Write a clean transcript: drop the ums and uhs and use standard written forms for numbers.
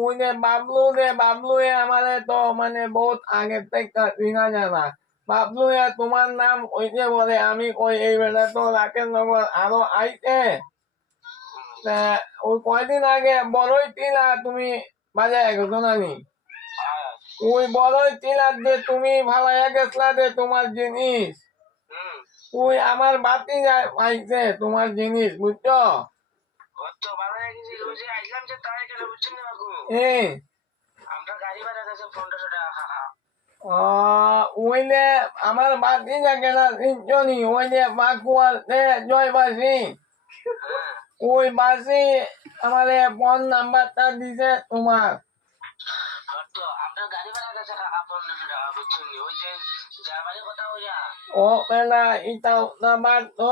ওই যে বাবলু আমাদের তো মানে বহুত আগে থেকে চিনা জানা। বাবলু তোমার নাম ওইতে বলে, আমি কই এই বেলা তো রাকেশ নগর আরো আইতে। ওই কয়দিন আগে বড়ই টিলা তুমি বাজায় গেছো নানি? ওই বড়ই টিলার যে তুমি ভালাইয়া গেছলা যে তোমার জিনিস, ওই আমার বাতি যায় পাইছে তোমার জিনিস, বুঝছো? ওইলে আমার বাতি যাকে না চিনছনি, ওই যে বাকুয়ার জয়বাসী, ওই বাসি আমার ফোন নাম্বারটা দিছে তোমার। ও পেলা ইটাও নাম্বার তো